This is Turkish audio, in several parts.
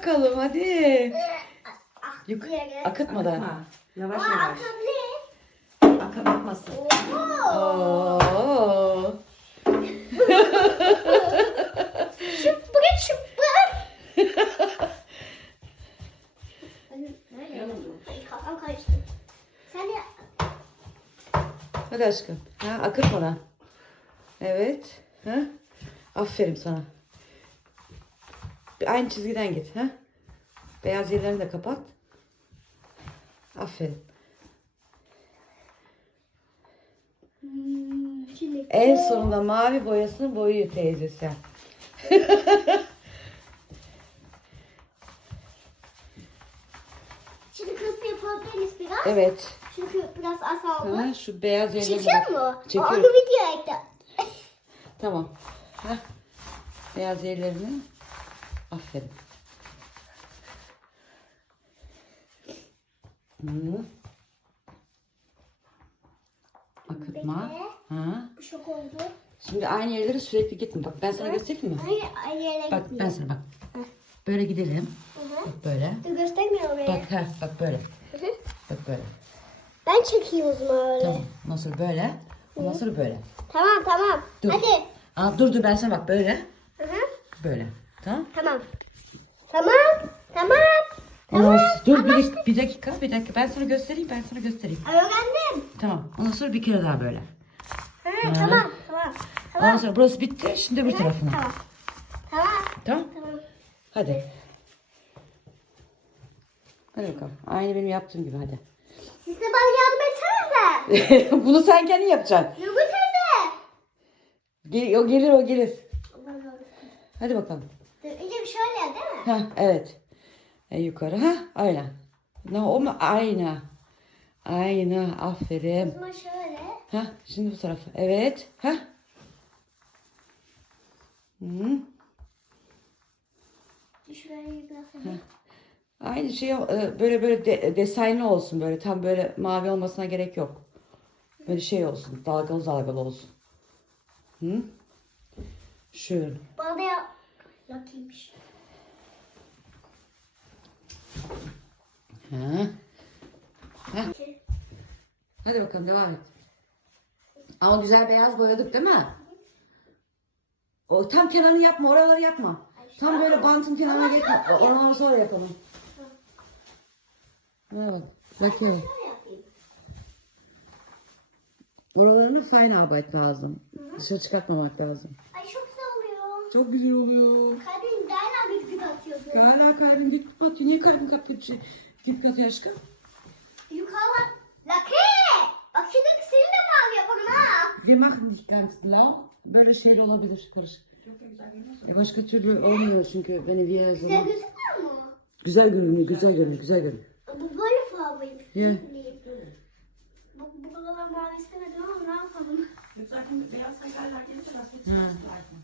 Bakalım hadi. Yuk akıtmadan. Akıtma. Yavaş Aa, yavaş. akıllı. Akıtmasın. Oo. Şıppır. Ay, kafam karıştı. Sen de Hadi aşkım. Ha, akıtmadan. Evet. Ha? Aferin sana. Aynı çizgiden git. Ha? Beyaz yerlerini de kapat. Aferin. Hmm, En sonunda mavi boyasını boyuyor teyzesi. Şimdi kısmı yapabiliriz biraz. Evet. Çünkü biraz az oldu. Ha, şu beyaz yerleri Çekiyor mu? Çekiyorum. Onu video ekle. Tamam. Heh. Beyaz yerlerini. Aferin. Hı. Akıtma. Ha. Şok oldu. Şimdi aynı yerlere sürekli gitme. Bak ben sana göstereyim mi? Hayır, aynı yere Bak gitmiyor. ben sana bak. Böyle gidelim. Hı hı. Bak böyle. Dur göstermiyor oraya. Bak ha bak böyle. Hı hı. Bak böyle. Ben çekeyim o zaman öyle. Tamam. Sonra böyle. Ondan sonra böyle. Tamam tamam. Dur. Hadi. Aa, dur dur ben sana bak böyle. Hı hı. Böyle. Tamam. Tamam. Tamam. Tamam. Ondan sonra- dur bir, bir dakika bir dakika. Ben sana göstereyim ben sana göstereyim. Öğrendim. Tamam. Ondan sonra bir kere daha böyle. Hı, Hı. tamam. Tamam. Ondan Tamam. sonra burası bitti. Şimdi bir tarafına. Tamam. Tamam. Tamam. Tamam. Hadi. Hadi bakalım. Aynı benim yaptığım gibi hadi. Siz de bana yardım etsenize. Bunu sen kendin yapacaksın. Nurgül teyze. Gel, o gelir o gelir. Hadi bakalım. Dur, önce bir şöyle değil mi? Ha evet. E, yukarı ha aynen. Ne o mu? Aynı. O Aferin. zaman şöyle. Ha şimdi bu tarafa. Evet. Ha. Hı. Şurayı biraz hani. Aynı şey e, böyle böyle de, desenli olsun böyle tam böyle mavi olmasına gerek yok. Böyle şey olsun dalgalı dalgalı olsun. Hı? Şöyle. Bana yap. Yakıymış. Ha. Ha. Hadi bakalım devam et. Ama güzel beyaz boyadık değil mi? O tam kenarını yapma, oraları yapma. Tam böyle bantın kenarına gitme. Onları sonra yapalım. Bakıyorum. Şöyle yapayım. Oralarını fine arbeit lazım. Dışarı çıkartmamak lazım. Ay çok güzel oluyor. Çok güzel oluyor. Kalbim derler bir gıd atıyordu. Hala kalbin git batıyor. Niye kalbin kapıyor bir şey? Git katıyor aşkım. Yukarıdan. Lake! Bak şimdi senin de mavi yaparım ha. Wir machen nicht ganz blau. Böyle şeyle olabilir karışık. Çok da güzel görünüyor. E başka türlü olmuyor çünkü beni bir yer Güzel zaman. gözükmüyor mu? Güzel görünüyor, güzel görünüyor, güzel görünüyor. Bu böyle fabrayım. Ya. Bu, bu kadar mavi istemedim ama ne yapalım? Yok zaten beyaz regaller gelince başka çıkması lazım.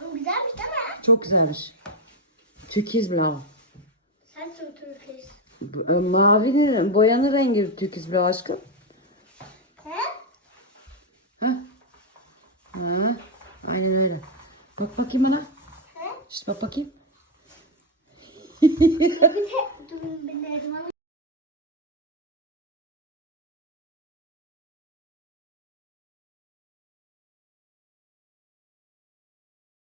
Bu güzelmiş değil mi? Çok güzelmiş. Türkiz blau. Mavinin boyanın rengi türkiz blau aşkım. He? Ha? Ha? Aynen öyle. Bak bakayım bana. He? İşte bak bakayım. Bir bir